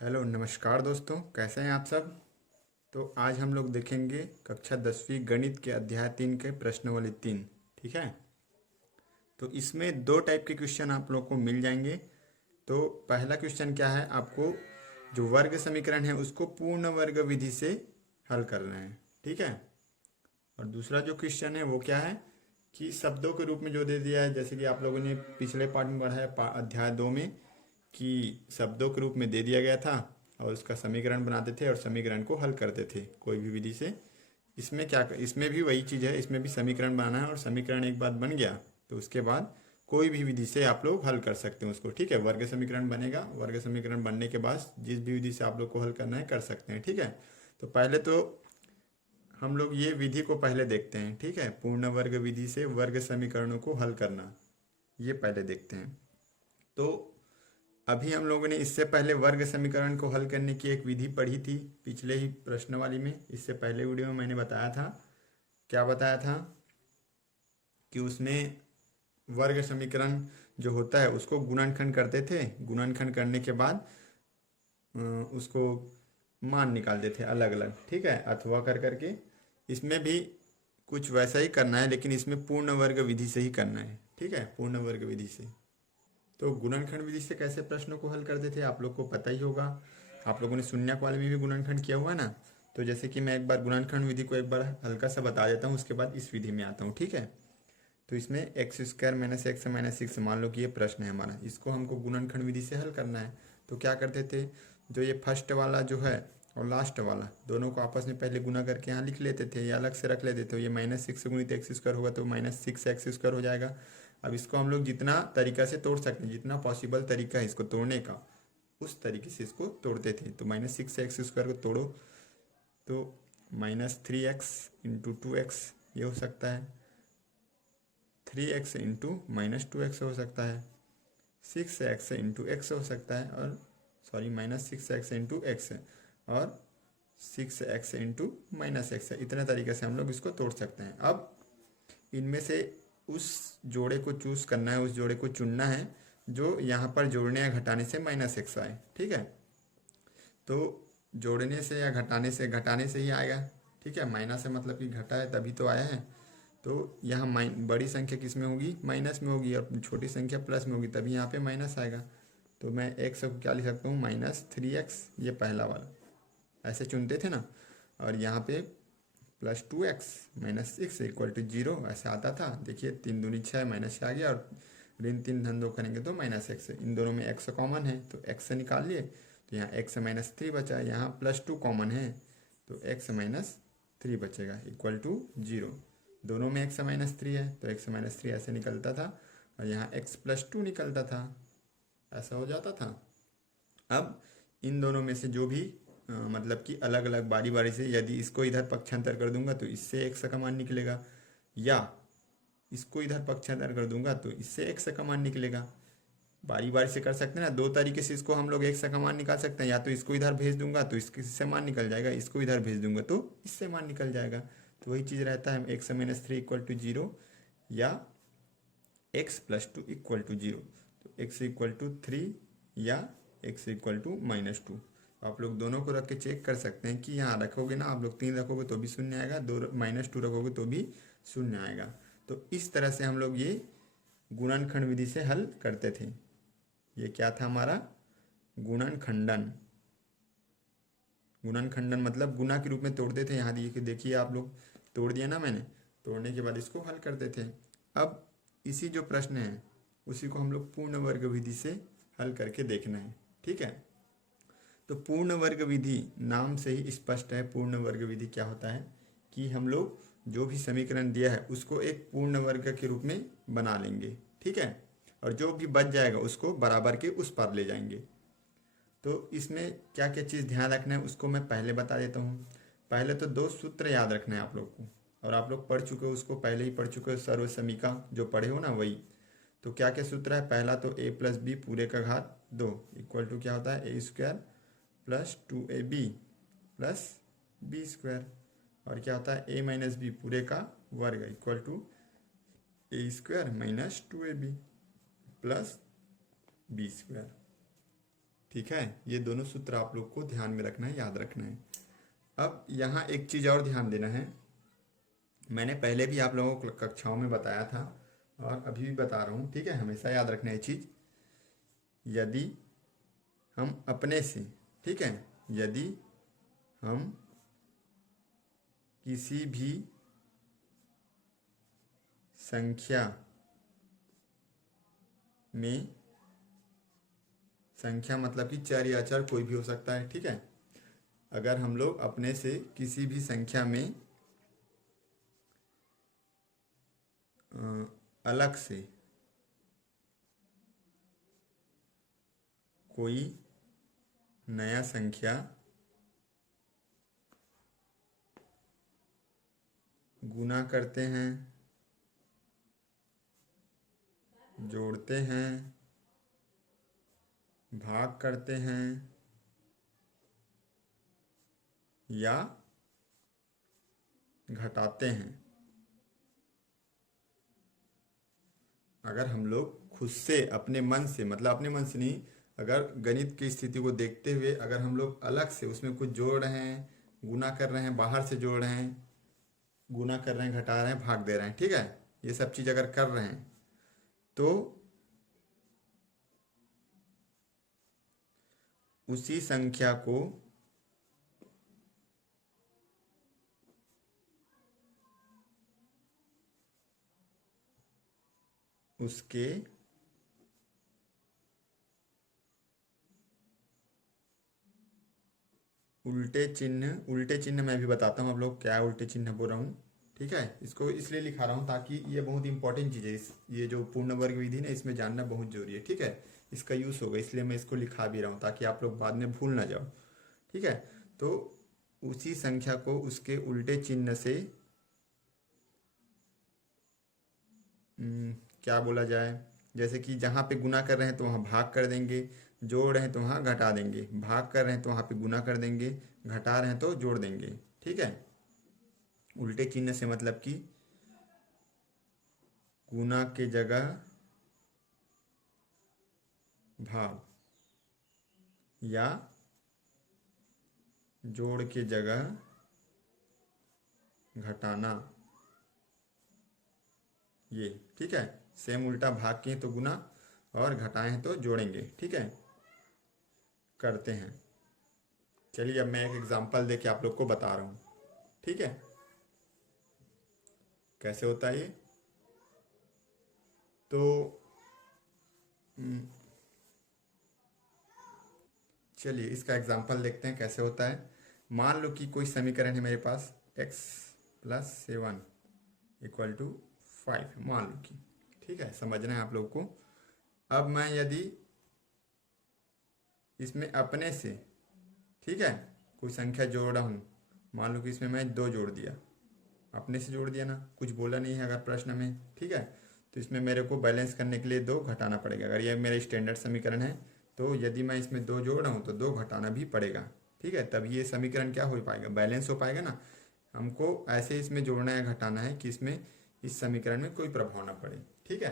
Hello नमस्कार दोस्तों, कैसे हैं आप सब। तो आज हम लोग देखेंगे कक्षा 10वीं गणित के अध्याय 3 के प्रश्नावली 3। ठीक है। तो इसमें दो टाइप के क्वेश्चन आप लोग को मिल जाएंगे। तो पहला क्वेश्चन क्या है, आपको जो वर्ग समीकरण है उसको पूर्ण वर्ग विधि से हल करना है। ठीक है। और दूसरा जो क्वेश्चन है वो क्या है कि शब्दों के रूप में जो दे दिया है, जैसे कि आप लोगों ने पिछले पार्ट में पढ़ा है अध्याय 2 में कि शब्दों के रूप में दे दिया गया था और उसका समीकरण बनाते थे और समीकरण को हल करते थे कोई भी विधि से। इसमें भी वही चीज़ है, इसमें भी समीकरण बनाना है और समीकरण एक बार बन गया तो उसके बाद कोई भी विधि से आप लोग हल कर सकते हैं उसको। ठीक है। वर्ग समीकरण बनेगा, वर्ग समीकरण बनने के बाद जिस भी विधि से आप लोग को हल करना है कर सकते हैं। ठीक है। तो पहले तो हम लोग ये विधि को पहले देखते हैं। ठीक है। पूर्ण वर्ग विधि से वर्ग समीकरणों को हल करना, ये पहले देखते हैं। तो अभी हम लोगों ने इससे पहले वर्ग समीकरण को हल करने की एक विधि पढ़ी थी पिछले ही प्रश्नवाली में। इससे पहले वीडियो में मैंने बताया था, क्या बताया था कि उसमें वर्ग समीकरण जो होता है उसको गुणनखंड करते थे, गुणनखंड करने के बाद उसको मान निकालते थे अलग अलग। ठीक है, अथवा कर करके। इसमें भी कुछ वैसा ही करना है, लेकिन इसमें पूर्ण वर्ग विधि से ही करना है। ठीक है, पूर्ण वर्ग विधि से। तो गुणनखंड विधि से कैसे प्रश्नों को हल करते थे आप लोग को पता ही होगा। आप लोगों ने शून्यक वाले में भी गुणनखंड किया हुआ है ना। तो जैसे कि मैं एक बार गुणनखंड विधि को एक बार हल्का सा बता देता हूँ, उसके बाद इस विधि में आता हूँ। ठीक है। तो इसमें x square minus x minus six, मान लो कि ये प्रश्न है हमारा, इसको हमको गुणनखंड विधि से हल करना है। तो क्या करते थे, जो ये फर्स्ट वाला जो है और लास्ट वाला दोनों को आपस में पहले गुना करके यहाँ लिख लेते थे या अलग से रख लेते थे। ये माइनस सिक्स गुणित एक्स स्क्वायर होगा तो माइनस सिक्स एक्स स्क्वायर हो जाएगा। अब इसको हम लोग जितना तरीका से तोड़ सकते हैं, जितना पॉसिबल तरीका है इसको तोड़ने का, उस तरीके से इसको तोड़ते थे। तो माइनस सिक्स एक्स स्क्वायर को तोड़ो तो minus three x into two x ये हो सकता है, three x into minus two x हो सकता है, सिक्स एक्स इंटू एक्स हो सकता है, और sorry minus six x into x, और six x into minus x. इतने तरीके से हम लोग इसको तोड़ सकते हैं। अब इनमें से उस जोड़े को चूज करना है, उस जोड़े को चुनना है जो यहाँ पर जोड़ने या घटाने से माइनस एक्स आए। ठीक है। तो जोड़ने से या घटाने से ही आएगा। ठीक है, माइनस है मतलब कि घटा है तभी तो आया है। तो यहाँ बड़ी संख्या किस में होगी, माइनस में होगी, और छोटी संख्या प्लस में होगी, तभी यहाँ पे माइनस आएगा। तो मैं एक्स को क्या लिख सकता हूँ, माइनस थ्री एक्स, ये पहला वाला ऐसे चुनते थे ना। और यहाँ पे plus two x minus six equal to zero ऐसे आता था। देखिए तीन दूनी छः, माइनस आ गया, और ऋण तीन धन दो करेंगे तो माइनस एक्स। इन दोनों में एक्स कॉमन है तो एक्स से निकाल लिए, तो यहाँ एक्स माइनस थ्री बचा। यहाँ प्लस टू कॉमन है तो एक्स माइनस थ्री बचेगा इक्वल टू जीरो। दोनों में एक्स माइनस थ्री है तो एक्स माइनस थ्री ऐसे निकलता था, और यहाँ एक्स प्लस टू निकलता था, ऐसा हो जाता था। अब इन दोनों में से जो भी मतलब कि अलग अलग बारी बारी से, यदि इसको इधर पक्षांतर कर दूंगा तो इससे एक्स का मान निकलेगा, या इसको इधर पक्षांतर कर दूंगा तो इससे एक्स का मान निकलेगा। बारी बारी से कर सकते हैं ना, दो तरीके से इसको हम लोग एक्स का मान निकाल सकते हैं। या तो इसको इधर भेज दूंगा तो इससे मान निकल जाएगा, इसको इधर भेज दूंगा तो इससे मान निकल जाएगा। तो वही चीज़ रहता है, x minus three equal to zero या x plus two equal to zero. तो एक्स इक्वल टू थ्री या x equal to minus two. आप लोग दोनों को रख के चेक कर सकते हैं कि यहाँ रखोगे ना, आप लोग तीन रखोगे तो भी शून्य आएगा, दो माइनस टू रखोगे तो भी शून्य आएगा। तो इस तरह से हम लोग ये गुणनखंड विधि से हल करते थे। ये क्या था हमारा, गुणनखंडन। गुणनखंडन मतलब गुना के रूप में तोड़ते थे। यहाँ देखिए आप लोग, तोड़ दिया ना मैंने, तोड़ने के बाद इसको हल करते थे। अब इसी जो प्रश्न है उसी को हम लोग पूर्ण वर्ग विधि से हल करके देखना है। ठीक है। तो पूर्ण वर्ग विधि नाम से ही स्पष्ट है। पूर्ण वर्ग विधि क्या होता है कि हम लोग जो भी समीकरण दिया है उसको एक पूर्ण वर्ग के रूप में बना लेंगे। ठीक है। और जो भी बच जाएगा उसको बराबर के उस पार ले जाएंगे। तो इसमें क्या क्या चीज़ ध्यान रखना है उसको मैं पहले बता देता हूँ। पहले तो दो सूत्र याद रखना है आप लोग को, और आप लोग पढ़ चुके हो, उसको पहले ही पढ़ चुके हो, सर्व समीका जो पढ़े हो ना वही। तो क्या क्या सूत्र है, पहला तो ए प्लस बी पूरे का घात दो इक्वल टू क्या होता है, a square plus two A B plus B square. और क्या होता है, ए माइनस बी पूरे का वर्ग equal to A square minus two A B plus B square. ठीक है, ये दोनों सूत्र आप लोग को ध्यान में रखना है, याद रखना है। अब यहाँ एक चीज़ और ध्यान देना है, मैंने पहले भी आप लोगों को कक्षाओं में बताया था और अभी भी बता रहा हूँ, ठीक है, हमेशा याद रखना है चीज़। यदि हम अपने से, ठीक है, यदि हम किसी भी संख्या में, संख्या मतलब कि चर या अचर कोई भी हो सकता है, ठीक है, अगर हम लोग अपने से किसी भी संख्या में अलग से कोई नया संख्या गुना करते हैं, जोड़ते हैं, भाग करते हैं या घटाते हैं, अगर हम लोग खुद से अपने मन से, मतलब अपने मन से नहीं, अगर गणित की स्थिति को देखते हुए अगर हम लोग अलग से उसमें कुछ जोड़ रहे हैं, गुना कर रहे हैं, बाहर से जोड़ रहे हैं, गुना कर रहे हैं, घटा रहे हैं, भाग दे रहे हैं, ठीक है, ये सब चीज़ अगर कर रहे हैं तो उसी संख्या को उसके उल्टे चिन्ह, उल्टे चिन्ह मैं भी बताता हूँ आप लोग क्या उल्टे चिन्ह बोल रहा हूँ, ठीक है, इसको इसलिए लिखा रहा हूँ ताकि ये बहुत इंपॉर्टेंट चीज़ है, ये जो पूर्ण वर्ग विधि ना, इसमें जानना बहुत जरूरी है, ठीक है, इसका यूज़ होगा, इसलिए मैं इसको लिखा भी रहा हूँ ताकि आप लोग बाद में भूल ना जाओ, ठीक है। तो उसी संख्या को उसके उल्टे चिन्ह से क्या बोला जाए, जैसे कि जहाँ पे गुना कर रहे हैं तो वहाँ भाग कर देंगे, जोड़ रहे हैं तो वहाँ घटा देंगे, भाग कर रहे हैं तो वहाँ पे गुना कर देंगे, घटा रहे हैं तो जोड़ देंगे, ठीक है। उल्टे चिन्ह से मतलब कि गुना के जगह भाग या जोड़ के जगह घटाना, ये ठीक है। सेम उल्टा, भाग किए तो गुना और घटाए हैं तो जोड़ेंगे, ठीक है, करते हैं। चलिए अब मैं एक एग्जांपल देके आप लोग को बता रहा हूँ, ठीक है, कैसे होता है ये। तो चलिए इसका एग्जांपल देखते हैं कैसे होता है। मान लो कि कोई समीकरण है मेरे पास x+7 इक्वल टू 5, मान लो कि, ठीक है, समझना है आप लोग को। अब मैं यदि इसमें अपने से, ठीक है, कोई संख्या जोड़ रहा हूँ, मान लो कि इसमें मैं 2 जोड़ दिया, अपने से जोड़ दिया ना, कुछ बोला नहीं है अगर प्रश्न में, ठीक है, तो इसमें मेरे को बैलेंस करने के लिए 2 घटाना पड़ेगा। अगर ये मेरा स्टैंडर्ड समीकरण है तो यदि मैं इसमें 2 जोड़ रहा हूँ तो 2 घटाना भी पड़ेगा, ठीक है, तब ये समीकरण क्या हो पाएगा, बैलेंस हो पाएगा ना। हमको ऐसे इसमें जोड़ना है, घटाना है कि इसमें इस समीकरण में कोई प्रभाव ना पड़े, ठीक है।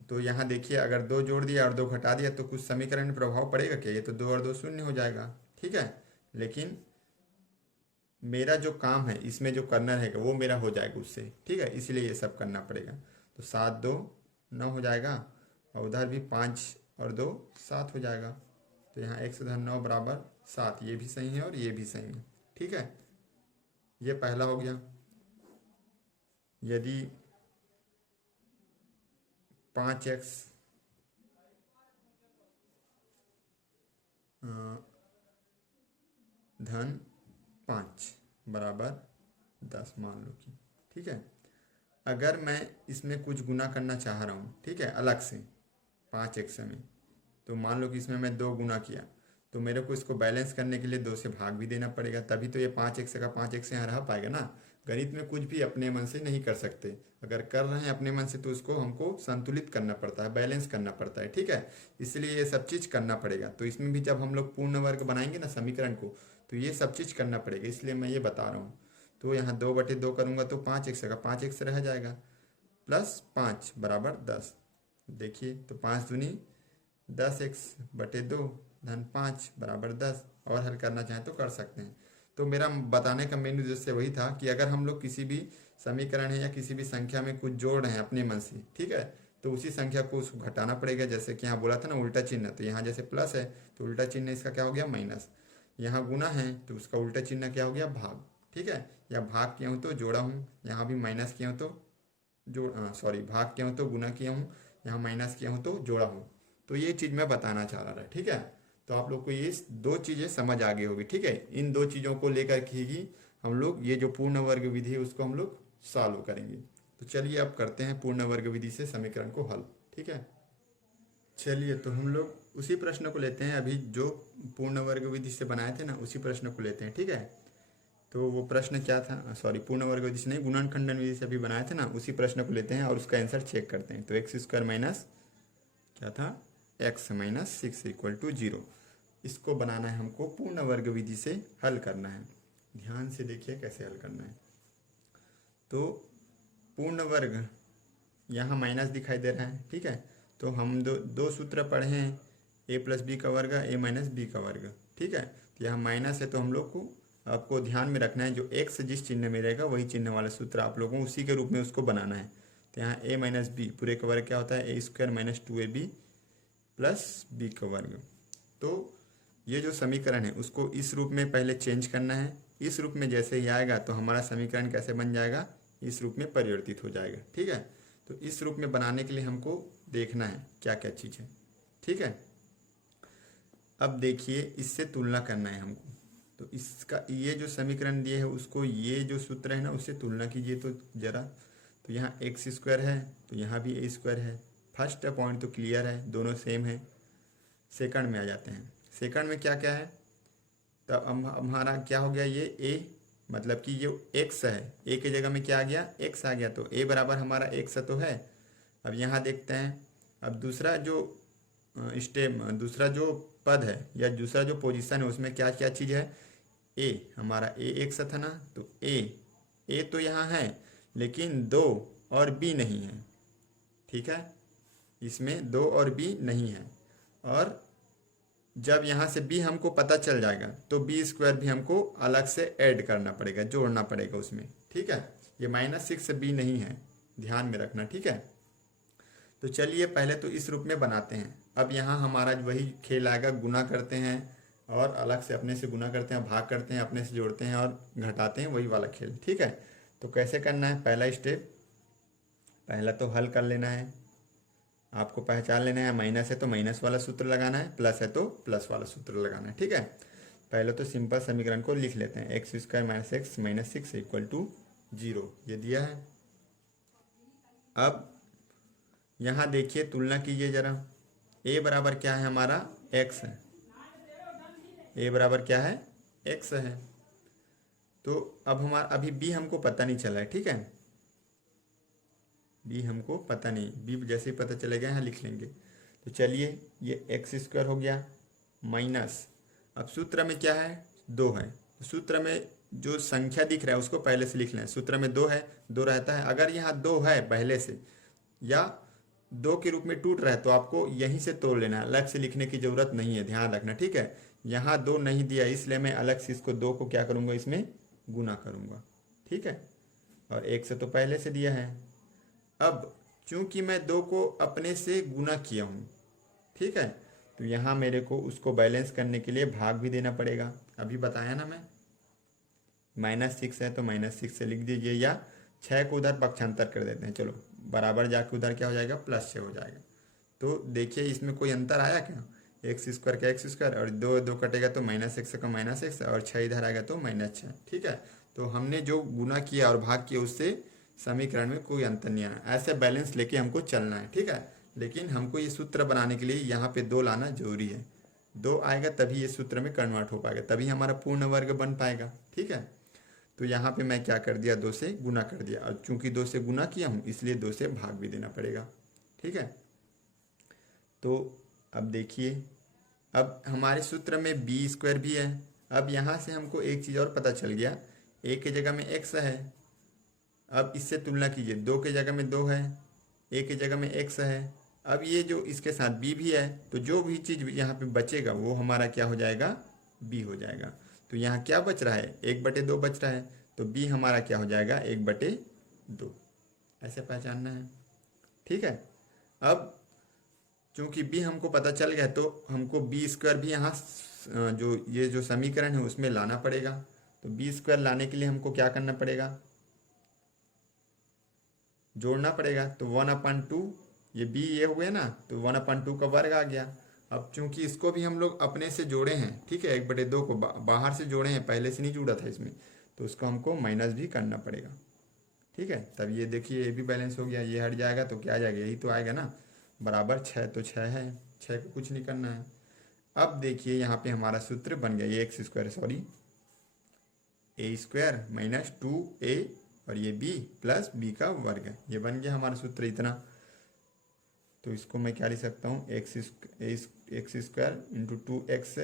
तो यहाँ देखिए, अगर 2 जोड़ दिया और 2 घटा दिया तो कुछ समीकरण में प्रभाव पड़ेगा क्या, ये तो 2 और 2 शून्य हो जाएगा, ठीक है। लेकिन मेरा जो काम है इसमें जो करना रहेगा वो मेरा हो जाएगा उससे, ठीक है, इसलिए ये सब करना पड़ेगा। तो 7 2 9 हो जाएगा और उधर भी 5 और 2 7 हो जाएगा। तो यहाँ x⁻9 बराबर 7, ये भी सही है और ये भी सही है, ठीक है, ये पहला हो गया। यदि 5x धन 5 बराबर 10 मान लो कि, ठीक है, अगर मैं इसमें कुछ गुना करना चाह रहा हूँ, ठीक है, अलग से 5x में, तो मान लो कि इसमें मैं 2 गुना किया तो मेरे को इसको बैलेंस करने के लिए 2 से भाग भी देना पड़ेगा, तभी तो ये 5x का 5x यहाँ रह पाएगा ना। गणित में कुछ भी अपने मन से नहीं कर सकते, अगर कर रहे हैं अपने मन से तो उसको हमको संतुलित करना पड़ता है, बैलेंस करना पड़ता है, ठीक है, इसलिए ये सब चीज़ करना पड़ेगा। तो इसमें भी जब हम लोग पूर्ण वर्ग बनाएंगे ना समीकरण को, तो ये सब चीज़ करना पड़ेगा, इसलिए मैं ये बता रहा हूँ। तो यहाँ 2/2 करूँगा तो 5x का 5x रह जाएगा, +5 बराबर 10। देखिए तो 5 दूनी 10x/2 धन 5 बराबर 10, और हल करना चाहें तो कर सकते हैं। तो मेरा बताने का मेन उद्देश्य वही था कि अगर हम लोग किसी भी समीकरण है या किसी भी संख्या में कुछ जोड़ रहे हैं अपने मन से, ठीक है, तो उसी संख्या को उसको घटाना पड़ेगा। जैसे कि यहाँ बोला था ना उल्टा चिन्ह, तो यहाँ जैसे प्लस है तो उल्टा चिन्ह इसका क्या हो गया माइनस, यहाँ गुना है तो उसका उल्टा चिन्ह क्या हो गया भाग, ठीक है, या भाग किया हूँ तो जोड़ा हूँ, यहाँ भी माइनस किया हूँ तो भाग किया हूँ तो गुना किया हूँ, यहाँ माइनस किया हूँ तो जोड़ा हूँ। तो ये चीज़ मैं बताना चाह रहा था, ठीक है। तो आप लोग को ये दो चीज़ें समझ आ गई होगी, ठीक है। इन दो चीज़ों को लेकर के ही हम लोग ये जो पूर्ण वर्ग विधि है उसको हम लोग सॉल्व करेंगे। तो चलिए अब करते हैं पूर्ण वर्ग विधि से समीकरण को हल, ठीक है। चलिए तो हम लोग उसी प्रश्न को लेते हैं, अभी जो पूर्ण वर्ग विधि से बनाए थे ना उसी प्रश्न को लेते हैं, ठीक है। तो वो प्रश्न क्या था, पूर्ण वर्ग विधि से नहीं, गुणनखंडन विधि से अभी बनाए थे ना, उसी प्रश्न को लेते हैं और उसका आंसर चेक करते हैं। तो x² माइनस क्या था, x माइनस 6 इक्वल टू 0। इसको बनाना है हमको, पूर्ण वर्ग विधि से हल करना है। ध्यान से देखिए कैसे हल करना है। तो पूर्ण वर्ग यहाँ माइनस दिखाई दे रहा है, ठीक है। तो हम दो सूत्र पढ़े हैं, a+b का वर्ग a माइनस बी का वर्ग, ठीक है। तो यहाँ माइनस है तो हम लोग को आपको ध्यान में रखना है जो x जिस चिन्ह में रहेगा वही चिन्ह वाला सूत्र आप लोगों को उसी के रूप में उसको बनाना है। तो यहाँ a माइनस बी पूरे का वर्ग क्या होता है, a² minus 2ab plus b का वर्ग। तो ये जो समीकरण है उसको इस रूप में पहले चेंज करना है। इस रूप में जैसे ही आएगा तो हमारा समीकरण कैसे बन जाएगा, इस रूप में परिवर्तित हो जाएगा, ठीक है। तो इस रूप में बनाने के लिए हमको देखना है क्या क्या चीज़ है, ठीक है। अब देखिए इससे तुलना करना है हमको। तो इसका ये जो समीकरण दिए है उसको ये जो सूत्र है ना उससे तुलना कीजिए तो ज़रा। तो यहाँ x² है तो यहाँ भी a² है। फर्स्ट पॉइंट तो क्लियर है, दोनों सेम है। सेकंड में आ जाते हैं। सेकंड में क्या क्या है, तो हमारा क्या हो गया, ये a मतलब कि ये x है, a की जगह में क्या आ गया, x आ गया। तो a बराबर हमारा x तो है। अब यहाँ देखते हैं, अब दूसरा जो दूसरा जो पद है या दूसरा जो पोजीशन है उसमें क्या क्या चीज़ है, a हमारा a x था ना, तो a तो यहाँ है लेकिन 2 और b नहीं है, ठीक है। इसमें 2 और b नहीं है। और जब यहाँ से b हमको पता चल जाएगा तो b² भी हमको अलग से ऐड करना पड़ेगा, जोड़ना पड़ेगा उसमें, ठीक है। ये -6 b नहीं है, ध्यान में रखना, ठीक है। तो चलिए पहले तो इस रूप में बनाते हैं। अब यहाँ हमारा वही खेल आएगा, गुना करते हैं और अलग से अपने से गुना करते हैं, भाग करते हैं, अपने से जोड़ते हैं और घटाते हैं, वही वाला खेल, ठीक है। तो कैसे करना है, पहला स्टेप, पहला तो हल कर लेना है। आपको पहचान लेना है, माइनस है तो माइनस वाला सूत्र लगाना है, प्लस है तो प्लस वाला सूत्र लगाना है, ठीक है। पहले तो सिंपल समीकरण को लिख लेते हैं, x² minus x minus 6 equal to 0, ये दिया है। अब यहाँ देखिए तुलना कीजिए जरा, a बराबर क्या है हमारा, x है, a बराबर क्या है, x है। तो अब हमारा अभी b हमको पता नहीं चला है, ठीक है, b हमको पता नहीं, b जैसे ही पता चलेगा यहाँ लिख लेंगे। तो चलिए ये x² हो गया माइनस, अब सूत्र में क्या है, 2 है। तो सूत्र में जो संख्या दिख रहा है उसको पहले से लिख लें। सूत्र में 2 है, 2 रहता है, अगर यहाँ 2 है पहले से या 2 के रूप में टूट रहा है तो आपको यहीं से तोड़ लेना है, अलग से लिखने की ज़रूरत नहीं है, ध्यान रखना, ठीक है। यहाँ 2 नहीं दिया इसलिए मैं अलग से इसको 2 को क्या करूँगा, इसमें गुना करूँगा, ठीक है। और 1 से तो पहले से दिया है। अब चूंकि मैं 2 को अपने से गुना किया हूँ, ठीक है, तो यहाँ मेरे को उसको बैलेंस करने के लिए भाग भी देना पड़ेगा। अभी बताया ना मैं, -6 है तो -6 से लिख दीजिए, या 6 को उधर पक्षांतर कर देते हैं, चलो बराबर जाके उधर क्या हो जाएगा, +6 हो जाएगा। तो देखिए इसमें कोई अंतर आया क्या, x² का x² और 2 कटेगा तो -x का -x और 6 इधर आएगा तो -6, ठीक है। तो हमने जो गुना किया और भाग किया उससे समीकरण में कोई अंतर नहीं आना, ऐसे बैलेंस लेके हमको चलना है, ठीक है। लेकिन हमको ये सूत्र बनाने के लिए यहाँ पे 2 लाना जरूरी है, 2 आएगा तभी ये सूत्र में कन्वर्ट हो पाएगा, तभी हमारा पूर्ण वर्ग बन पाएगा, ठीक है। तो यहाँ पे मैं क्या कर दिया, 2 से गुना कर दिया, और चूंकि 2 से गुना किया हूँ इसलिए 2 से भाग भी देना पड़ेगा, ठीक है। तो अब देखिए, अब हमारे सूत्र में b² भी है। अब यहाँ से हमको एक चीज़ और पता चल गया, a की जगह में x है। अब इससे तुलना कीजिए, 2 की जगह में 2 है, a की जगह में x है, अब ये जो इसके साथ बी भी है, तो जो भी चीज़ यहाँ पे बचेगा वो हमारा क्या हो जाएगा, बी हो जाएगा। तो यहाँ क्या बच रहा है, 1/2 बच रहा है, तो बी हमारा क्या हो जाएगा, 1/2। ऐसे पहचानना है, ठीक है। अब चूंकि बी हमको पता चल गया तो हमको बी स्क्वायर भी यहाँ जो ये जो समीकरण है उसमें लाना पड़ेगा। तो बी स्क्वायर लाने के लिए हमको क्या करना पड़ेगा, जोड़ना पड़ेगा। तो 1/2 ये बी ये हुए ना, तो 1/2 का वर्ग आ गया। अब चूंकि इसको भी हम लोग अपने से जोड़े हैं, ठीक है, 1/2 को बाहर से जोड़े हैं, पहले से नहीं जुड़ा था इसमें, तो उसको हमको माइनस भी करना पड़ेगा, ठीक है। तब ये देखिए ये भी बैलेंस हो गया, ये हट जाएगा तो क्या आ जाएगा, यही तो आएगा ना, बराबर 6। तो 6 है, 6 को कुछ नहीं करना है। अब देखिए यहाँ पे हमारा सूत्र बन गया, ये x square sorry a² minus 2a और ये b प्लस b का वर्ग है, ये बन गया हमारा सूत्र इतना। तो इसको मैं क्या लिख सकता हूँ, x² into 2x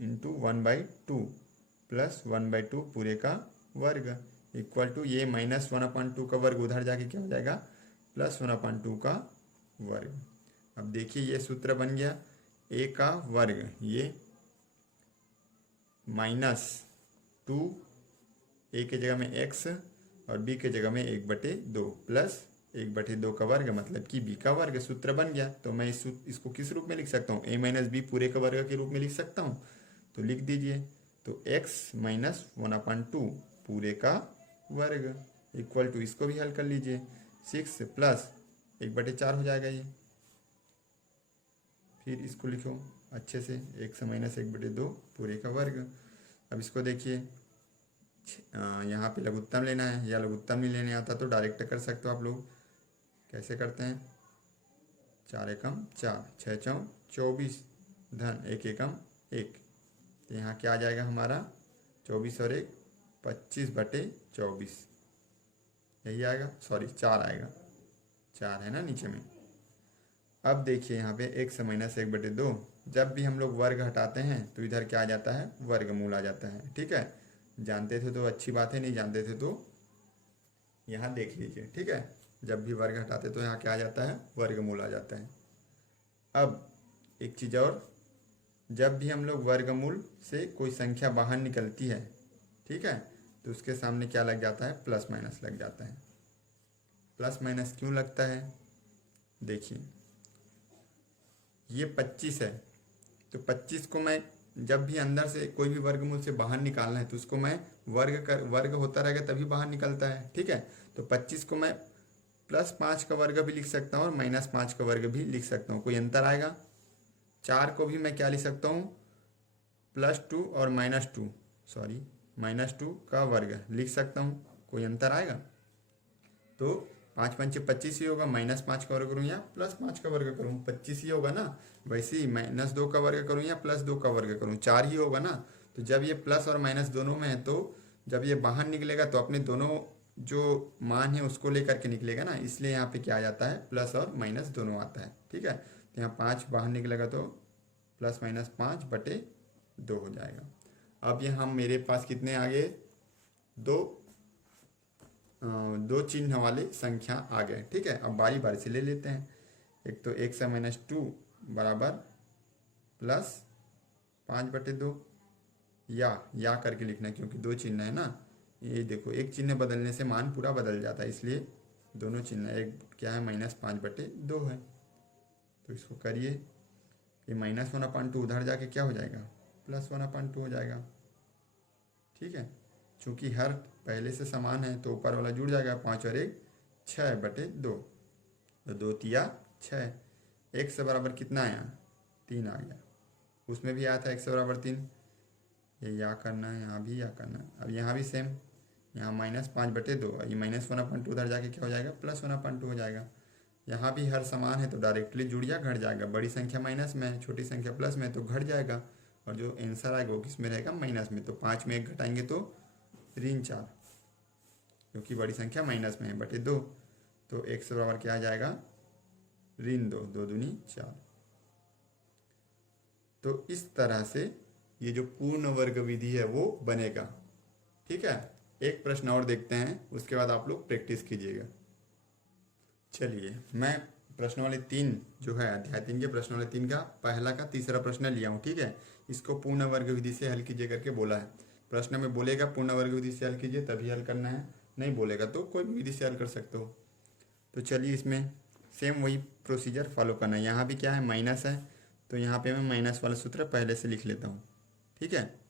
into 1/2 plus 1/2 पूरे का वर्ग इक्वल टू ये माइनस 1/2 का वर्ग उधर जाके क्या हो जाएगा, प्लस 1/2 का वर्ग। अब देखिए ये सूत्र बन गया, a का वर्ग ये माइनस 2, a के जगह में x और b के जगह में 1/2 प्लस 1/2 का वर्ग मतलब कि b का वर्ग, सूत्र बन गया। तो मैं इसको किस रूप में लिख सकता हूँ, a माइनस बी पूरे का वर्ग के रूप में लिख सकता हूँ। तो लिख दीजिए, तो x माइनस 1/2 पूरे का वर्ग इक्वल टू, इसको भी हल कर लीजिए, 6 प्लस 1/4 हो जाएगा ये। फिर इसको लिखो अच्छे से, x माइनस 1/2 पूरे का वर्ग। अब इसको देखिए, यहाँ पे लघुत्तम लेना है, या लघुत्तम नहीं लेने आता तो डायरेक्ट कर सकते हो आप लोग। कैसे करते हैं, 4 एकम 4, 6 चौं 24 धन 1 एकम 1। तो यहाँ क्या आ जाएगा हमारा, 24 और 1 25/24, यही आएगा, सॉरी 4 आएगा, 4 है ना नीचे में। अब देखिए यहाँ पे x माइनस 1/2, जब भी हम लोग वर्ग हटाते हैं तो इधर क्या आ जाता है, वर्गमूल आ जाता है, ठीक है। जानते थे तो अच्छी बात है, नहीं जानते थे तो यहाँ देख लीजिए, ठीक है। जब भी वर्ग हटाते तो यहाँ क्या आ जाता है, वर्गमूल आ जाता है। अब एक चीज़ और, जब भी हम लोग वर्गमूल से कोई संख्या बाहर निकलती है, ठीक है, तो उसके सामने क्या लग जाता है, प्लस माइनस लग जाता है। प्लस माइनस क्यों लगता है, देखिए ये 25 है, तो 25 को मैं जब भी अंदर से कोई भी वर्गमूल से बाहर निकालना है तो उसको मैं वर्ग होता रहेगा तभी बाहर निकलता है, ठीक है। तो 25 को मैं +5 का वर्ग भी लिख सकता हूँ और -5 का वर्ग भी लिख सकता हूँ, कोई अंतर आएगा। 4 को भी मैं क्या लिख सकता हूँ, +2 और -2 का वर्ग लिख सकता हूँ, कोई अंतर आएगा। तो 5 पंचे 25 ही होगा, -5 का वर्ग करूँ या +5 का वर्ग करूँ, 25 ही होगा ना। वैसे ही -2 का वर्ग करूँ या +2 का वर्ग करूँ, 4 ही होगा ना। तो जब ये प्लस और माइनस दोनों में है तो जब ये बाहर निकलेगा तो अपने दोनों जो मान है उसको लेकर के निकलेगा ना, इसलिए यहाँ पे क्या आ जाता है, प्लस और माइनस दोनों आता है, ठीक है। तो यहाँ 5 बाहर निकलेगा तो +-5/2 हो जाएगा। अब यहाँ मेरे पास कितने आ गए, दो चिन्ह वाले संख्या आ गए, ठीक है। अब बारी बारी से ले लेते हैं। एक तो x माइनस 2 बराबर +5/2, या करके लिखना है क्योंकि दो चिन्ह है ना। ये देखो एक चिन्ह बदलने से मान पूरा बदल जाता है, इसलिए दोनों चिन्ह, एक क्या है -5/2 है। तो इसको करिए, ये -1/2 उधर जाके क्या हो जाएगा, +1/2 हो जाएगा, ठीक है। चूँकि हर पहले से समान है तो ऊपर वाला जुड़ जाएगा, 5 और 1 6/2, तो 2 तिया 6। x बराबर कितना आया, 3 आ गया, उसमें भी आया था x बराबर 3। ये या करना है, यहाँ भी या करना है। अब यहाँ भी सेम, यहाँ -5/2, ये -1/2 उधर जाके क्या हो जाएगा, +1/2 हो जाएगा। यहाँ भी हर समान है तो डायरेक्टली जुड़ या घट जाएगा, बड़ी संख्या माइनस में है, छोटी संख्या प्लस में है तो घट जाएगा, और जो आंसर आएगा वो किस में रहेगा, माइनस में। तो 5 में 1 घटाएंगे तो ऋण 4, क्योंकि बड़ी संख्या माइनस में है, /2। तो x बराबर क्या आ जाएगा, ऋण 2, 2 दूनी 4। तो इस तरह से ये जो पूर्ण वर्ग विधि है वो बनेगा, ठीक है। एक प्रश्न और देखते हैं, उसके बाद आप लोग प्रैक्टिस कीजिएगा। चलिए मैं प्रश्न वाले 3 जो है अध्याय 3 के प्रश्न वाले 3 का पहला का तीसरा प्रश्न लिया हूँ, ठीक है। इसको पूर्ण वर्ग विधि से हल कीजिए करके बोला है। प्रश्न में बोलेगा पूर्ण वर्ग विधि से हल कीजिए तभी हल करना है, नहीं बोलेगा तो कोई भी विधि से हल कर सकते हो। तो चलिए इसमें सेम वही प्रोसीजर फॉलो करना है। यहाँ भी क्या है, माइनस है, तो यहाँ पे मैं माइनस वाला सूत्र पहले से लिख लेता हूँ, ठीक है।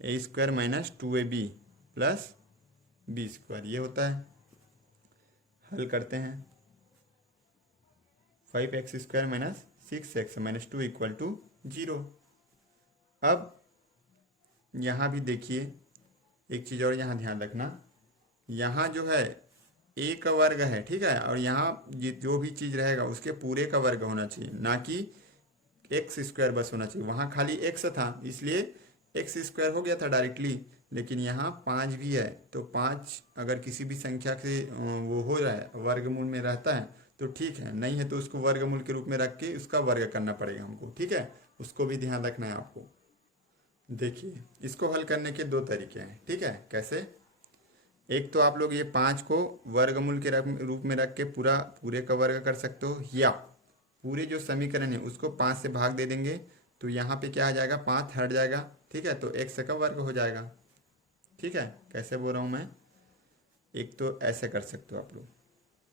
A square minus 2ab plus B square ये होता है। हल करते हैं। 5x square minus 6x minus 2 equal to 0। अब यहाँ भी देखिए एक चीज़ और यहाँ ध्यान रखना, यहाँ जो है a का वर्ग है, ठीक है, और यहाँ जो भी चीज़ रहेगा उसके पूरे का वर्ग होना चाहिए, ना कि एक्स स्क्वायर बस होना चाहिए। वहाँ खाली x था इसलिए एक्स स्क्वायर हो गया था डायरेक्टली, लेकिन यहाँ 5 भी है तो 5 अगर किसी भी संख्या से वो हो रहा है वर्गमूल में रहता है तो ठीक है, नहीं है तो उसको वर्गमूल के रूप में रख के उसका वर्ग करना पड़ेगा हमको, ठीक है। उसको भी ध्यान रखना है आपको। देखिए इसको हल करने के 2 तरीके हैं, ठीक है। कैसे, एक तो आप लोग ये 5 को वर्गमूल के रूप में रख के पूरे का वर्ग कर सकते हो, या पूरे जो समीकरण है उसको 5 से भाग दे देंगे तो यहाँ पे क्या आ जाएगा, 5 हट जाएगा, ठीक है, तो x का वर्ग हो जाएगा, ठीक है। कैसे बोल रहा हूँ मैं, एक तो ऐसे कर सकते हो आप लोग,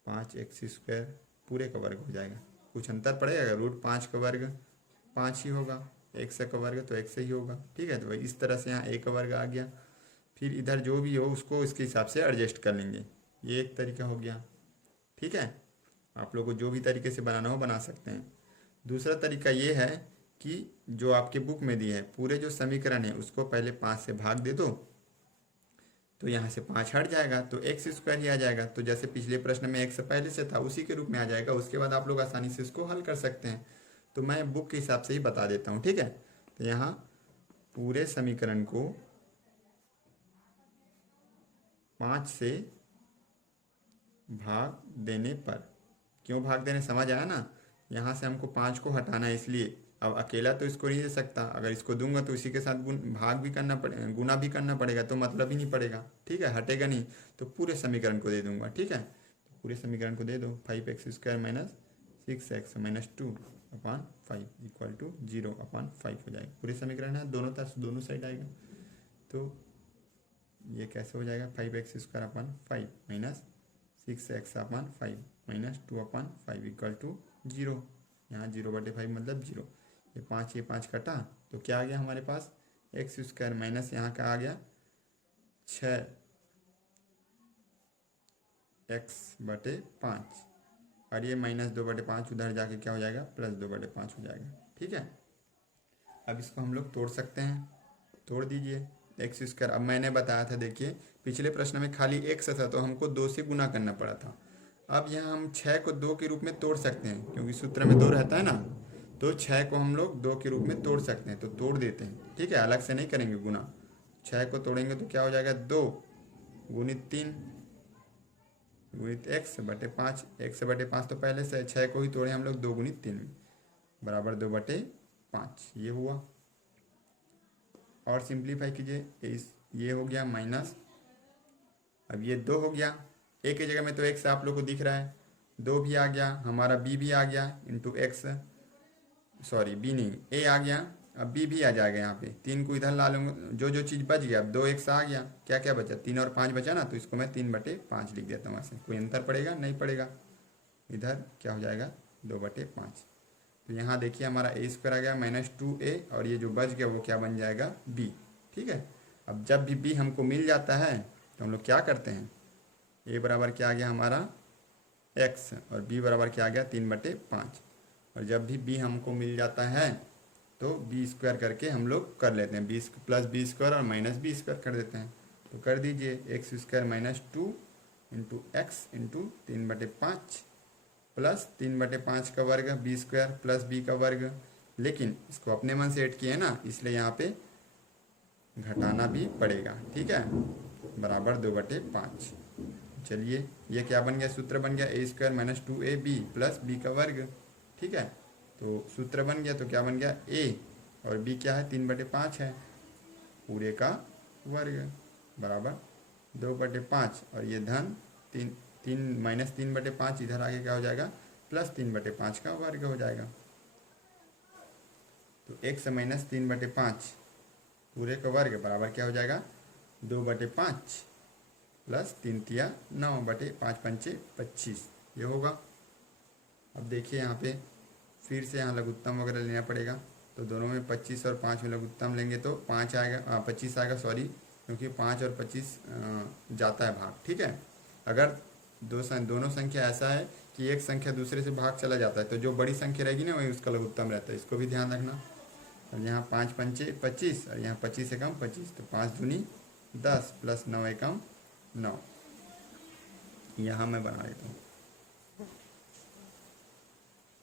5x स्क्वायर पूरे का वर्ग हो जाएगा, कुछ अंतर पड़ेगा, √5 का वर्ग 5 ही होगा, x का वर्ग तो x ही होगा, ठीक है। तो इस तरह से यहाँ a का वर्ग आ गया, फिर इधर जो भी हो उसको इसके हिसाब से एडजस्ट कर लेंगे, ये एक तरीका हो गया, ठीक है। आप लोगों को जो भी तरीके से बनाना हो बना सकते हैं। दूसरा तरीका ये है कि जो आपके बुक में दी है पूरे जो समीकरण है उसको पहले 5 से भाग दे दो तो यहाँ से 5 हट जाएगा तो एक्स स्क्वायर ही आ जाएगा। तो जैसे पिछले प्रश्न में x पहले से था उसी के रूप में आ जाएगा, उसके बाद आप लोग आसानी से इसको हल कर सकते हैं। तो मैं बुक के हिसाब से ही बता देता हूँ, ठीक है। तो यहाँ पूरे समीकरण को 5 से भाग देने पर, क्यों भाग देने समझ आया ना, यहाँ से हमको 5 को हटाना है इसलिए। अब अकेला तो इसको नहीं दे सकता, अगर इसको दूंगा तो इसी के साथ भाग भी करना पड़ेगा, गुना भी करना पड़ेगा, तो मतलब ही नहीं पड़ेगा, ठीक है, हटेगा नहीं। तो पूरे समीकरण को दे दूंगा, ठीक है। तो पूरे समीकरण को दे दो, 5x square minus 6x minus 2 upon 5 equal to 0 upon 5 हो जाएगा। पूरे समीकरण है, दोनों साइड आएगा। तो ये कैसे हो जाएगा, 5x square upon 5 minus 6x upon 5 minus 2 upon 5 equal to 0। यहाँ 0/5 मतलब 0। ये 5 कटा तो क्या आ गया हमारे पास, एक्स स्क्वायर माइनस यहाँ का आ गया 6x/5 और ये माइनस 2/5 उधर जाके क्या हो जाएगा, +2/5 हो जाएगा, ठीक है। अब इसको हम लोग तोड़ सकते हैं, तोड़ दीजिए एक्स स्क्वायर। अब मैंने बताया था, देखिए पिछले प्रश्न में खाली x था तो हमको 2 से गुना करना पड़ा था। अब यहाँ हम 6 को 2 के रूप में तोड़ सकते हैं क्योंकि सूत्र में 2 रहता है ना, तो 6 को हम लोग 2 के रूप में तोड़ सकते हैं, तो तोड़ देते हैं, ठीक है, अलग से नहीं करेंगे गुना। 6 को तोड़ेंगे तो क्या हो जाएगा, 2 गुणित 3 गुणित x/5, x/5 तो पहले से 6 को ही तोड़े हम लोग 2 गुणित 3 बराबर 2/5, ये हुआ। और सिंप्लीफाई कीजिए, ये हो गया माइनस, अब ये 2 हो गया, a की जगह में तो x आप लोग को दिख रहा है, 2 भी आ गया, हमारा b भी आ गया इंटू x, सॉरी b नहीं a आ गया, अब b भी आ जाएगा यहाँ पे। 3 को इधर ला लूँगा, जो चीज़ बच गया, अब 2x आ गया, क्या क्या बचा, 3 और 5 बचा ना, तो इसको मैं 3/5 लिख देता हूँ। ऐसे कोई अंतर पड़ेगा नहीं पड़ेगा, इधर क्या हो जाएगा 2/5। तो यहाँ देखिए हमारा a स्क्वायर आ गया माइनस 2a और ये जो बच गया वो क्या बन जाएगा, b, ठीक है। अब जब भी b हमको मिल जाता है तो हम लोग क्या करते हैं, a बराबर क्या आ गया हमारा x और b बराबर क्या आ गया 3/5, और जब भी b हमको मिल जाता है तो b स्क्वायर करके हम लोग कर लेते हैं, b प्लस b स्क्वायर और माइनस b स्क्वायर कर देते हैं। तो कर दीजिए x square minus 2 into x into 3/5 plus 3/5 का वर्ग b स्क्वायर प्लस b का वर्ग, लेकिन इसको अपने मन से ऐड किए हैं ना, इसलिए यहाँ पे घटाना भी पड़ेगा, ठीक है, बराबर 2/5। चलिए ये क्या बन गया, सूत्र बन गया a square minus 2ab plus b का वर्ग, ठीक है। तो सूत्र बन गया, तो क्या बन गया, a और b क्या है 3/5 है, पूरे का वर्ग बराबर 2/5 और ये धन 3 माइनस 3/5 इधर आगे क्या हो जाएगा प्लस 3/5 का वर्ग हो जाएगा। तो x माइनस 3/5 पूरे का वर्ग बराबर क्या हो जाएगा, 2/5 प्लस 3 तिया 9/5 पंचे 25 ये होगा। अब देखिए यहाँ पे फिर से यहाँ लघुत्तम वगैरह लेना पड़ेगा, तो दोनों में 25 और 5 में लघुत्तम लेंगे तो 5 आएगा, 25 आएगा सॉरी, क्योंकि 5 और 25 जाता है भाग। ठीक है, अगर दोनों संख्या ऐसा है कि एक संख्या दूसरे से भाग चला जाता है तो जो बड़ी संख्या रहेगी ना वही उसका लघुत्तम रहता है, इसको भी ध्यान रखना। अब यहाँ 5 पंचे 25 और यहाँ 25 एकम 25, तो 5 दूनी 10 प्लस 9 एकम 9। यहाँ मैं बना देता हूँ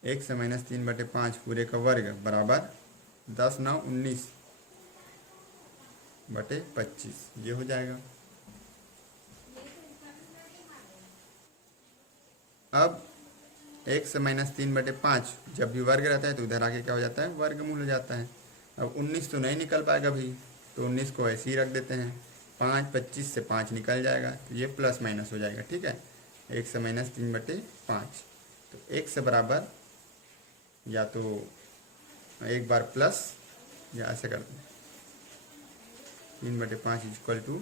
x माइनस 3/5 पूरे का वर्ग बराबर 10 9 19/25 ये हो जाएगा। अब x माइनस 3/5 जब भी वर्ग रहता है तो उधर आके क्या हो जाता है, वर्गमूल हो जाता है। अब 19 तो नहीं निकल पाएगा भाई, तो 19 को ऐसे ही रख देते हैं। 5 25 से 5 निकल जाएगा तो ये प्लस माइनस हो जाएगा। ठीक है, x माइनस 3/5, तो x बराबर या तो एक बार प्लस या ऐसे करते हैं 3/5 इक्वल टू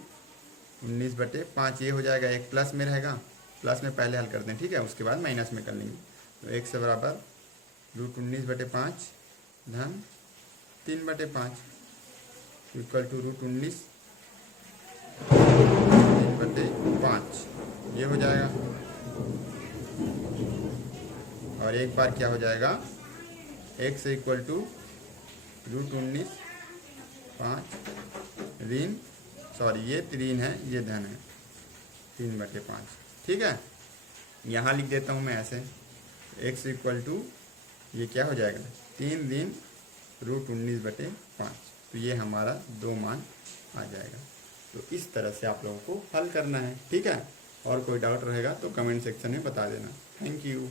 19/5 ये हो जाएगा। एक प्लस में रहेगा, प्लस में पहले हल करते हैं, ठीक है, उसके बाद माइनस में कर लेंगे। तो x बराबर √19/5 धन 3/5 इक्वल टू √19/5 ये हो जाएगा। और एक बार क्या हो जाएगा, x इक्वल टू √19/5 ऋण सॉरी ये ऋण है ये धन है 3/5। ठीक है, यहाँ लिख देता हूँ मैं ऐसे, x इक्वल टू ये क्या हो जाएगा 3 ऋण √19/5, तो ये हमारा 2 मान आ जाएगा। तो इस तरह से आप लोगों को हल करना है। ठीक है, और कोई डाउट रहेगा तो कमेंट सेक्शन में बता देना। Thank you.